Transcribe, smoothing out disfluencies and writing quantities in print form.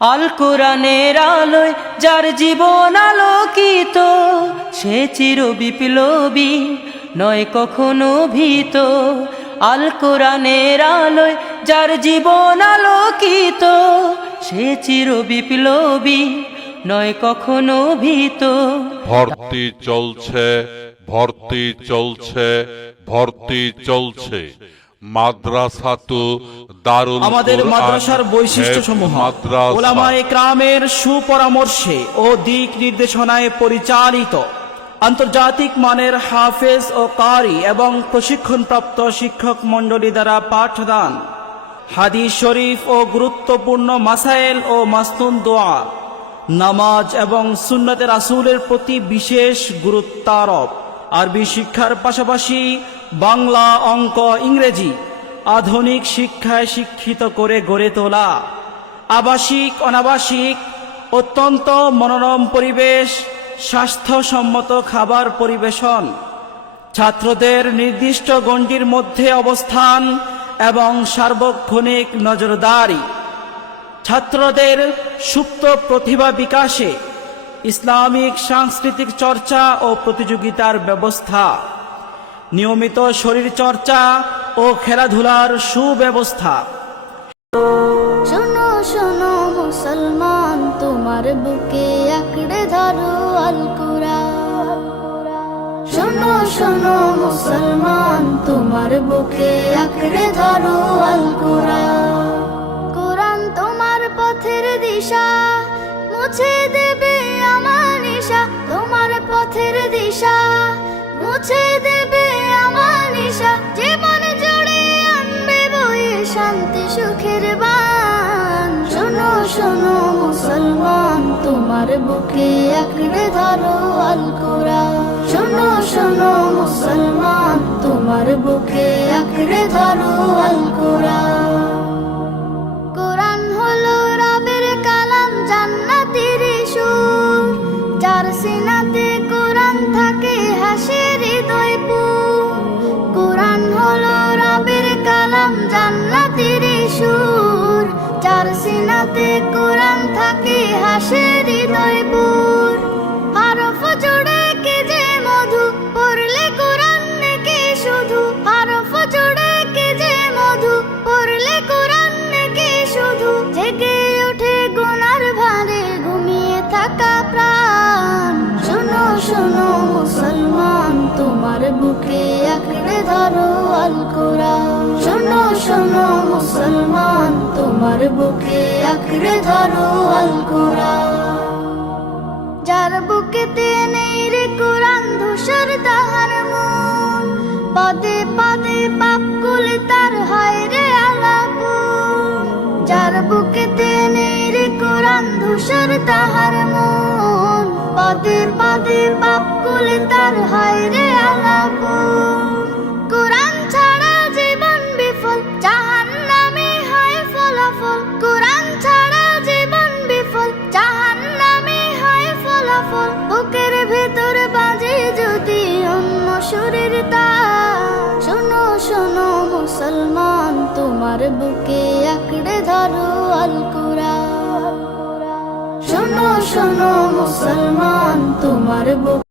আল কোরআনের আলোয় যার জীবন আলোকিত, সে চির বিপ্লবী নয় কখনো ভীত। আল কোরআনের আলোয় যার জীবন আলোকিত, সে চির বিপ্লবী নয় কখনো ভীত। ভর্তি চলছে, ভর্তি চলছে, ভর্তি চলছে। মাদ্রাসাতু দারুল আমাদের কুরআন মাদ্রাসার বৈশিষ্ট্যসমূহ উলামায়ে কেরামের সুপরামর্শে ও দিক নির্দেশনায় পরিচালিত, আন্তর্জাতিক মানের হাফেজ ও কারি এবং প্রশিক্ষণপ্রাপ্ত শিক্ষক মণ্ডলী দ্বারা পাঠদান, হাদিস শরীফ ও গুরুত্বপূর্ণ মাসাইল ও মাসনুন দোয়া, নামাজ এবং সুন্নতে রাসূলের প্রতি বিশেষ গুরুত্বারোপ, আরবি শিক্ষার পাশাপাশি বাংলা, অঙ্ক, ইংরেজি আধুনিক শিক্ষায় শিক্ষিত করে গড়ে তোলা, আবাসিক অনাবাসিক অত্যন্ত মনোরম পরিবেশ, স্বাস্থ্যসম্মত খাবার পরিবেশন, ছাত্রদের নির্দিষ্ট গণ্ডির মধ্যে অবস্থান এবং সার্বক্ষণিক নজরদারি, ছাত্রদের সুপ্ত প্রতিভা বিকাশে ইসলামিক সাংস্কৃতিক চর্চা ও প্রতিযোগিতার ব্যবস্থা, নিয়মিত শরীর চর্চা ও খেলাধুলার সুব্যবস্থা। শোনো শোনো মুসলমান, তোমার বুকে আঁকড়ে ধরো আল কুরআন। শোনো শোনো মুসলমান, তোমার বুকে আঁকড়ে ধরো আল কুরআন। কুরআন তোমার পথের দিশা, মুছে দেবে আমার নিশা। তোমার পথের দিশা মুছে দেবে আমার নিশা। জীবন জুড়ে আনবে বয়ে শান্তি সুখের বান। শোনো শোনো মুসলমান, তোমার বুকে আঁকড়ে ধরো আল কুরআন। শোনো শোনো মুসলমান, তোমার বুকে আঁকড়ে ধরো আল কুরআন। কুরআন হলো রবের কালাম, জান্নাতের সুর। যার সিনাতে কুরআন থাকে হাসে হৃদয় পুর। কুরআন হলো রবের কালাম, জান্নাতের সুর। যার সিনাতে কুরআন থাকে হাসে হৃদয় পুর। হরফ জুড়ে কে যে মধু, পড়লে কুরআন নাকি শুধু। হরফ জুড়ে কে যে মধু, পড়লে কুরআন নাকি শুধু। জেগে ওঠে গুনার ভারে ঘুমিয়ে থাকা প্রাণ। শোনো শোনো মুসলমান, তোমার বুকে আঁকড়ে ধরো আল কুরআন। শোনো শোনো মুসলমান, তোমার বুকে আঁকড়ে ধরো আল কুরআন। যার বুকেতে নেই রে কুরআন, ধূসর তাহার মন। পদে পদে পাপ কুলে তার হয় রে আলাপন। যার বুকেতে নেই রে কুরআন, ধূসর তাহার মন। পদে পদে পাপ কুলে তার হয় রে আলাপন। কুরআন ছাড়া জীবন বিফল, জাহান্নামে হয় ফলাফল। কুরআন ছাড়া জীবন বিফল, জাহান্নামে হয় ফলাফল। বুকের ভেতর বাজে যদি অন্য সুরের তার। শোনো শোনো মুসলমান, তোমার বুকে আঁকড়ে ধরো আল কুরআন। শোনো শোনো মুসলমান, তোমার বুকে